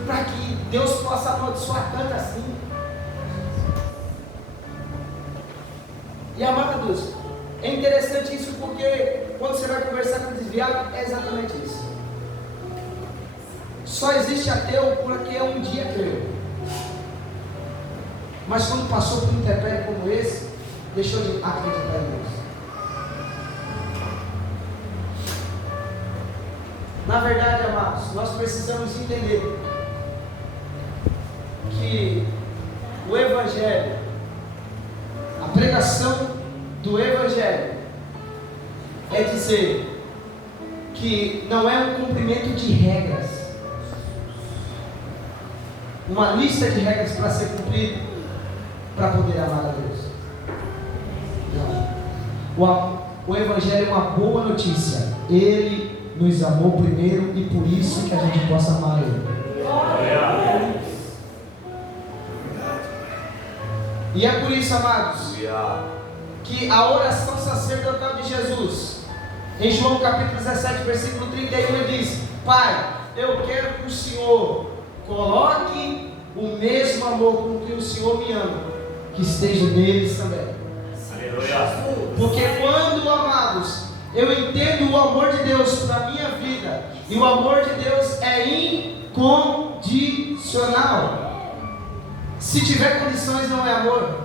para que Deus possa amaldiçoar tanto assim. E amados, é interessante isso, porque quando você vai conversar com o desviado, é exatamente isso. Só existe ateu porque um dia creu. Mas quando passou por um intempério como esse, deixou de acreditar em Deus. Na verdade, amados, nós precisamos entender que o Evangelho, a pregação do Evangelho, é dizer que não é um cumprimento de regras, uma lista de regras para ser cumprido, para poder amar a Deus. Não. O Evangelho é uma boa notícia. Ele nos amou primeiro e por isso que a gente possa amar Ele. E é por isso, amados, que a oração sacerdotal de Jesus, em João capítulo 17, versículo 31, ele diz: Pai, eu quero que o Senhor coloque o mesmo amor com que o Senhor me ama, que esteja neles também. Porque quando, amados, eu entendo o amor de Deus para a minha vida, e o amor de Deus é incondicional. Se tiver condições, não é amor.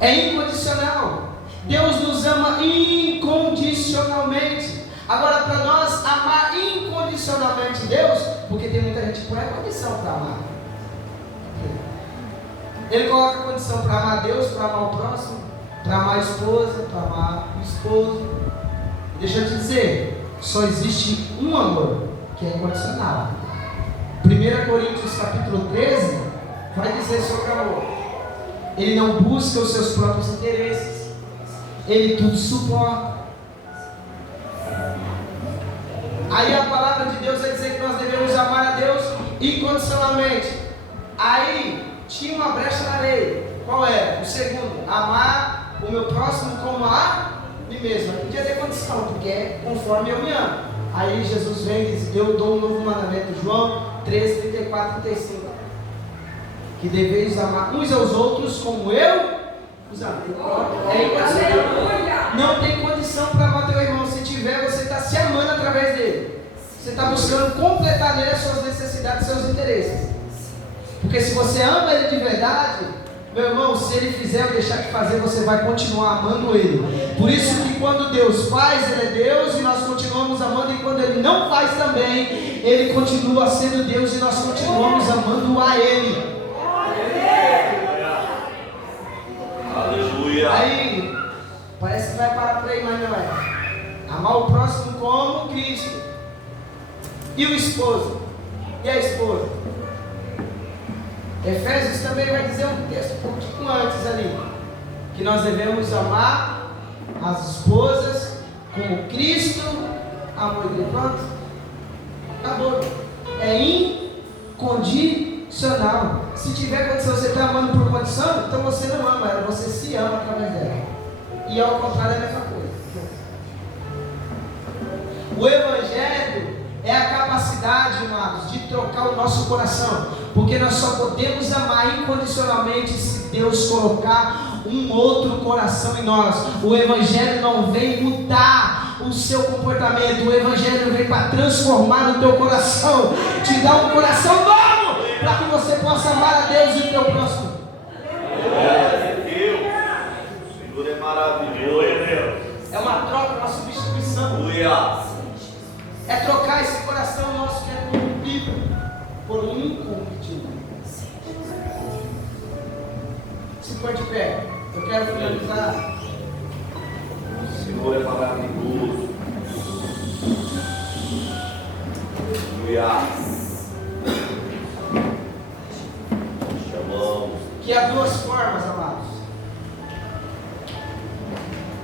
É incondicional. Deus nos ama incondicionalmente. Agora, para nós amar incondicionalmente Deus, porque tem muita gente que põe a condição para amar. Ele coloca a condição para amar Deus, para amar o próximo, para amar a esposa, para amar o esposo. Deixa eu te dizer, só existe um amor, que é incondicional. 1 Coríntios capítulo 13 vai dizer sobre o amor. Ele não busca os seus próprios interesses, ele tudo suporta. Aí a palavra de Deus vai dizer que nós devemos amar a Deus incondicionalmente. Aí tinha uma brecha na lei. Qual era? O segundo, amar o meu próximo como a mim mesmo. Não podia ter condição, porque é conforme eu me amo. Aí Jesus vem e diz: eu dou um novo mandamento, João 13, 34, 35. Que deveis amar uns aos outros como eu os amo. É incondicional. Não tem condição para amar teu irmão. Se tiver, você está se amando através dele. Você está buscando completar nele as suas necessidades, seus interesses. Porque se você ama ele de verdade, meu irmão, se ele fizer ou deixar de fazer, você vai continuar amando ele. Por isso que quando Deus faz, ele é Deus e nós continuamos amando, e quando ele não faz também, ele continua sendo Deus e nós continuamos amando a ele. Aleluia. Aí, parece que vai parar por aí, mas não é. Amar o próximo como Cristo. E o esposo? E a esposa? Efésios também vai dizer um texto um pouquinho antes ali, que nós devemos amar as esposas como Cristo amou a igreja. Pronto, acabou. É incondicional. Se tiver condição, você está amando por condição, então você não ama ela, você se ama através dela. E ao contrário é a mesma coisa. O Evangelho é a capacidade capacidade, amados, de trocar o nosso coração, porque nós só podemos amar incondicionalmente se Deus colocar um outro coração em nós. O Evangelho não vem mudar o seu comportamento, o Evangelho vem para transformar o teu coração, te dar um coração novo, para que você possa amar a Deus e o teu próximo. Deus, o Senhor é maravilhoso. É uma troca, uma substituição. É trocar esse coração nosso que é corrompido por um incorruptível. Se for de pé, eu quero finalizar. O Senhor é maravilhoso. Chamamos. Que há duas formas, amados,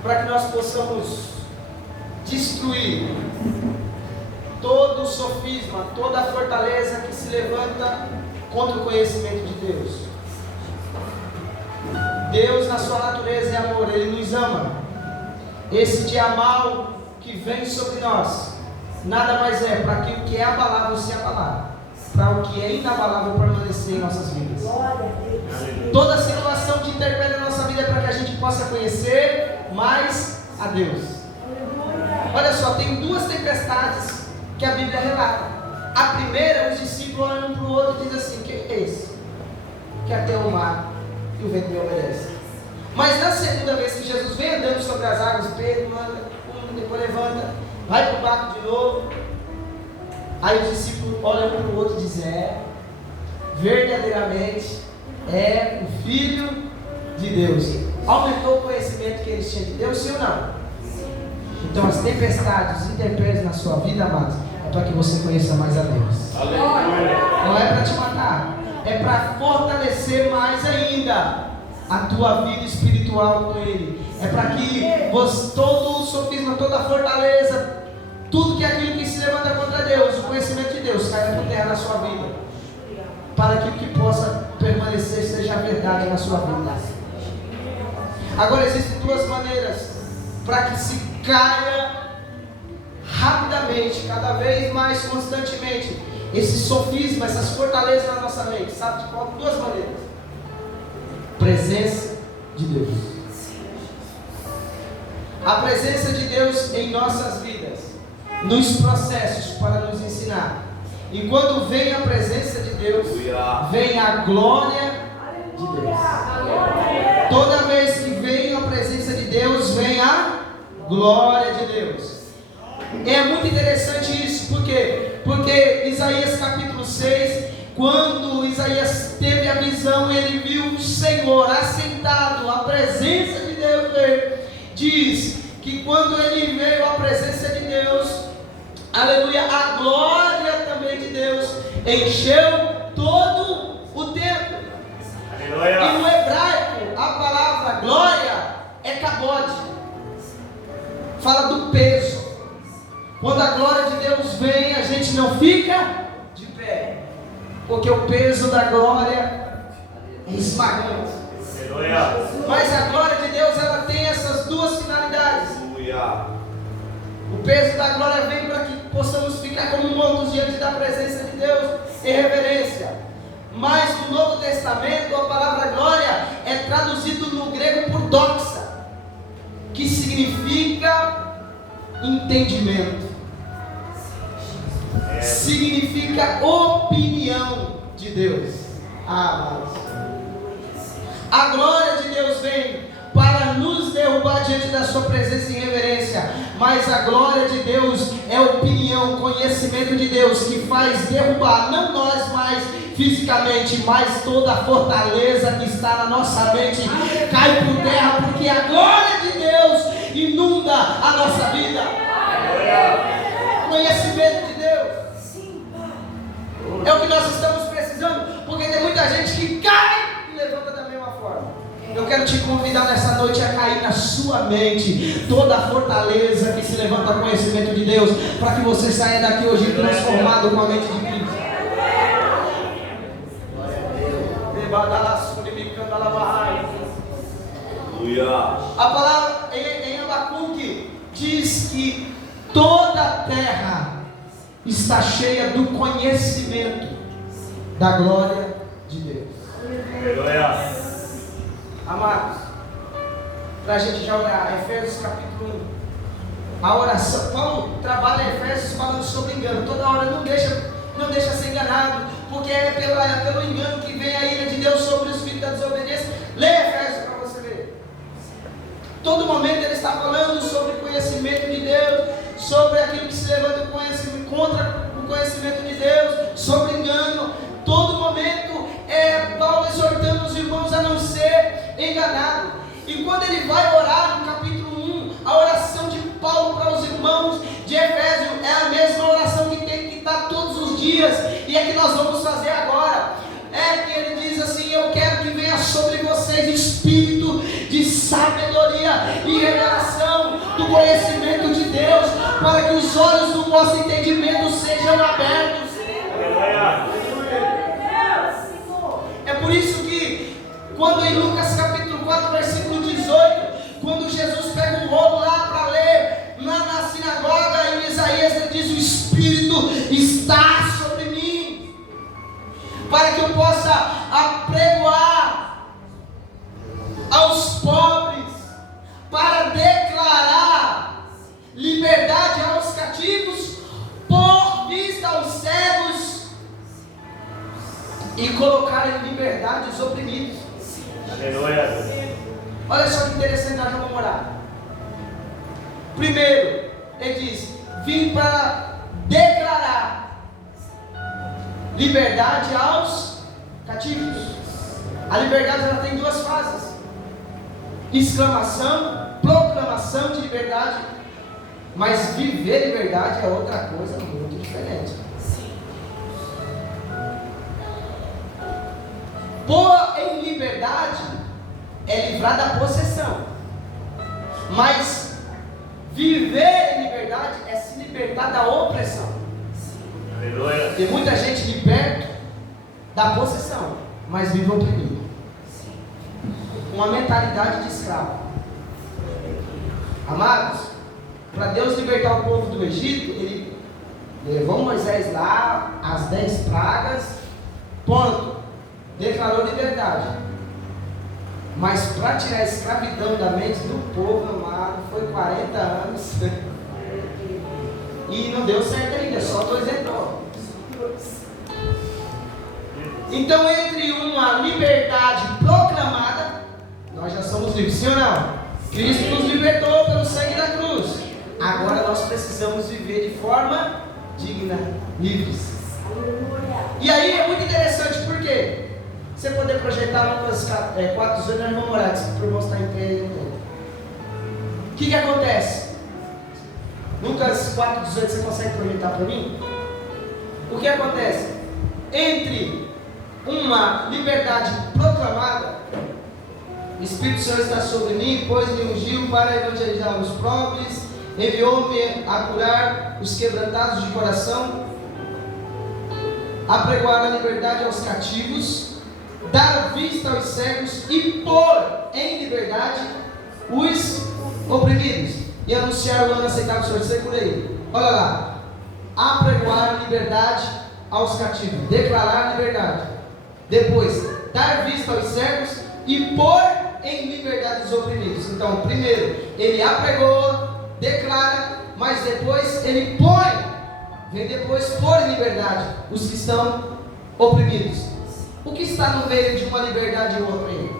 para que nós possamos destruir todo o sofisma, toda a fortaleza que se levanta contra o conhecimento de Deus. Deus, na sua natureza, é amor, Ele nos ama. Esse dia mal que vem sobre nós nada mais é para que o que é abalável se abalar, para o que é inabalável permanecer em nossas vidas. Toda situação que interpela na nossa vida é para que a gente possa conhecer mais a Deus. Olha só, tem duas tempestades que a Bíblia relata. A primeira, os discípulos olham um para o outro e dizem assim: que é esse? Que até o mar e o vento me obedece. Mas na segunda vez que Jesus vem andando sobre as águas, Pedro anda, depois levanta, vai para o barco de novo. Aí os discípulos olham um para o outro e dizem: verdadeiramente é o Filho de Deus. Aumentou o conhecimento que eles tinham de Deus, sim ou não? Então as tempestades, os intempéries na sua vida, amados, é para que você conheça mais a Deus. Aleluia. Não é para te matar, é para fortalecer mais ainda a tua vida espiritual com Ele. É para que você, todo o sofisma, toda a fortaleza, tudo que é aquilo que se levanta contra Deus, o conhecimento de Deus, caia por terra na sua vida, para que o que possa permanecer seja a verdade na sua vida. Agora existem duas maneiras para que se caia rapidamente, cada vez mais constantemente, esse sofisma, essas fortalezas na nossa mente. Sabe de qual? Duas maneiras: presença de Deus. A presença de Deus em nossas vidas, nos processos para nos ensinar. E quando vem a presença de Deus, vem a glória de Deus. Toda vez que vem a presença de Deus, vem a glória de Deus. É muito interessante isso, por quê? Porque Isaías capítulo 6, quando Isaías teve a visão, ele viu o Senhor assentado, a presença de Deus veio. Diz que quando ele veio, a presença de Deus, aleluia, a glória também de Deus encheu todo o templo. Aleluia. E no hebraico, a palavra glória é kabod, fala do peso. Quando a glória de Deus vem, a gente não fica de pé, porque o peso da glória é esmagante. Aleluia. Mas a glória de Deus, ela tem essas duas finalidades. Aleluia. O peso da glória vem para que possamos ficar como mortos diante da presença de Deus em reverência. Mas no Novo Testamento, a palavra glória é traduzido no grego por doxa, que significa entendimento. Significa opinião de Deus. Amados, a glória de Deus vem para nos derrubar diante da sua presença em reverência, mas a glória de Deus é opinião, conhecimento de Deus, que faz derrubar, não nós mais fisicamente, mas toda a fortaleza que está na nossa mente cai por terra, porque a glória de Deus inunda a nossa vida. Conhecimento de Deus é o que nós estamos precisando, porque tem muita gente que cai e levanta da mesma forma. Eu quero te convidar nessa noite a cair na sua mente toda a fortaleza que se levanta ao conhecimento de Deus, para que você saia daqui hoje transformado com a mente de Cristo. A palavra em Abacuque diz que toda a terra está cheia do conhecimento da glória de Deus. Aleluia. Amados, para a gente já orar, Efésios capítulo 1. A oração, Paulo trabalha Efésios falando sobre engano. Toda hora não deixa ser enganado, porque é pelo engano que vem a ira de Deus sobre os filhos da desobediência. Leia Efésios para você ver. Todo momento ele está falando sobre o conhecimento de Deus, sobre aquilo que se levanta contra o conhecimento de Deus, sobre engano. Todo momento é Paulo exortando os irmãos a não ser enganado. E quando ele vai orar no capítulo 1, a oração de Paulo para os irmãos de Efésio é a mesma oração que tem que estar todos os dias, e é que nós vamos fazer agora. É que ele diz assim: eu quero que venha sobre vocês espírito de sabedoria e revelação do conhecimento de Deus, para que os olhos do vosso entendimento sejam abertos. É por isso que quando em Lucas capítulo 4 versículo 18, quando Jesus pega um rolo lá para ler na sinagoga, em Isaías ele diz: o Espírito está sobre mim, para que eu possa apregoar aos pobres, para declarar liberdade aos cativos, pôr vista aos cegos e colocar em liberdade os oprimidos. Aleluia. Olha só que interessante, nós vamos orar. Primeiro, ele diz: vim para declarar liberdade aos cativos. A liberdade ela tem duas fases: exclamação, proclamação de liberdade. Mas viver liberdade é outra coisa muito diferente. Pôr em liberdade é livrar da possessão, mas viver em liberdade é se libertar da opressão. Aleluia. Tem muita gente liberta da possessão, mas vive oprimido, uma mentalidade de escravo. Amados, para Deus libertar o povo do Egito, Ele levou Moisés lá, as 10 pragas, ponto, declarou liberdade. Mas para tirar a escravidão da mente do povo, amado, foi 40 anos. E não deu certo ainda, só 2 entrou. Então, entre uma liberdade proclamada, nós já somos livres, sim ou não? Cristo nos libertou pelo sangue da cruz. Agora nós precisamos viver de forma digna, livres. E aí é muito interessante, por quê? Você poder projetar Lucas 4:18, nós vamos orar, se o irmão está em pé aí. O que acontece? Lucas 4:18, você consegue projetar para mim? O que acontece? Entre uma liberdade proclamada, o Espírito Santo está sobre mim, pois me ungiu para evangelizar os pobres, enviou-me a curar os quebrantados de coração, a pregoar a liberdade aos cativos, dar vista aos cegos e pôr em liberdade os oprimidos, e anunciar o ano aceitável do Senhor. Você por aí. Olha lá. Apregoar a liberdade aos cativos, declarar liberdade. Depois, dar vista aos cegos e pôr em liberdade os oprimidos. Então, primeiro, ele apregou, declara, mas depois ele põe, vem depois pôr em liberdade os que estão oprimidos. O que está no meio de uma liberdade e outra aí?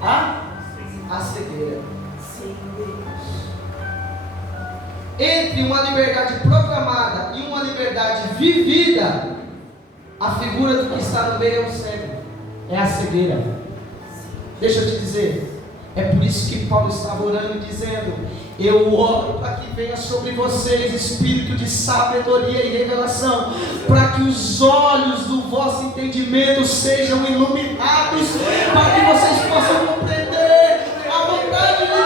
A cegueira. Entre uma liberdade proclamada e uma liberdade vivida, a figura do que está no meio é o cego, é a cegueira. Deixa eu te dizer, é por isso que Paulo estava orando e dizendo: eu oro para que venha sobre vocês espírito de sabedoria e revelação, para que os olhos do vosso entendimento sejam iluminados, para que vocês possam compreender a vontade de Deus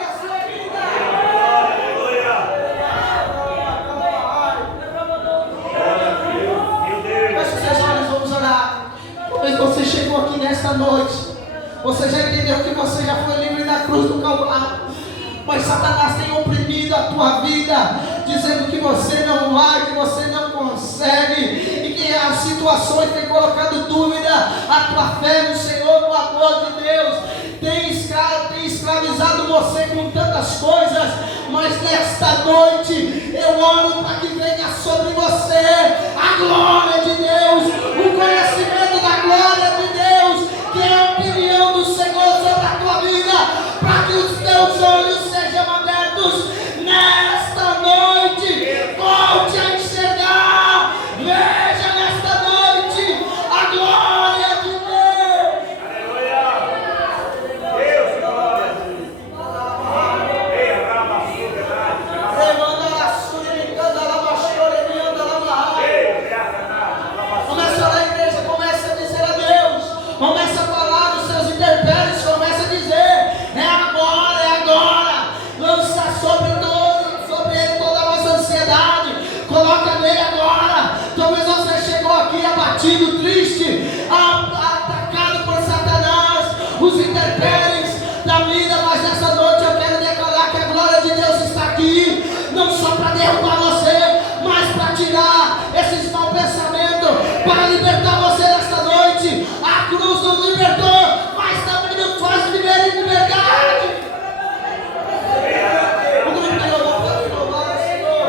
na sua vida. Feche os seus olhos, vamos orar. Talvez você chegou aqui nesta noite, você já entendeu que você já foi livre da cruz do Calvário. mas Satanás tem oprimido a tua vida, dizendo que você não vai, que você não consegue, e que as situações têm colocado dúvida a tua fé no Senhor, no amor de Deus, tem escravizado você com tantas coisas, mas nesta noite eu oro para que venha sobre você a glória de Deus, o conhecimento da glória de Deus, que é a opinião do Senhor sobre a tua vida, para que os teus olhos sejam abertos nesta noite. Volte a enxergar, veja nesta noite a glória de Deus. Deus, glória. Começa lá, igreja, começa a dizer a Deus, começa a falar dos seus intempéries, começa a dizer, é agora, lança sobre ele toda a nossa ansiedade, coloca nele agora. Talvez você chegou aqui abatido, triste, atacado por Satanás, os intempéries da vida, mas nessa noite eu quero declarar que a glória de Deus está aqui, não só para derrubar você, mas para tirar esses maus pensamentos, para libertar você nesta noite. A cruz nos libertou, mas também nos faz viver em liberdade. O grupo de louvor pode louvar, Senhor.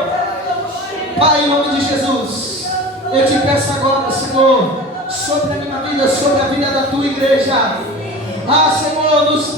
Pai, em nome de Jesus, eu te peço agora, Senhor, sobre a minha vida, sobre a vida da tua igreja. Senhor, nos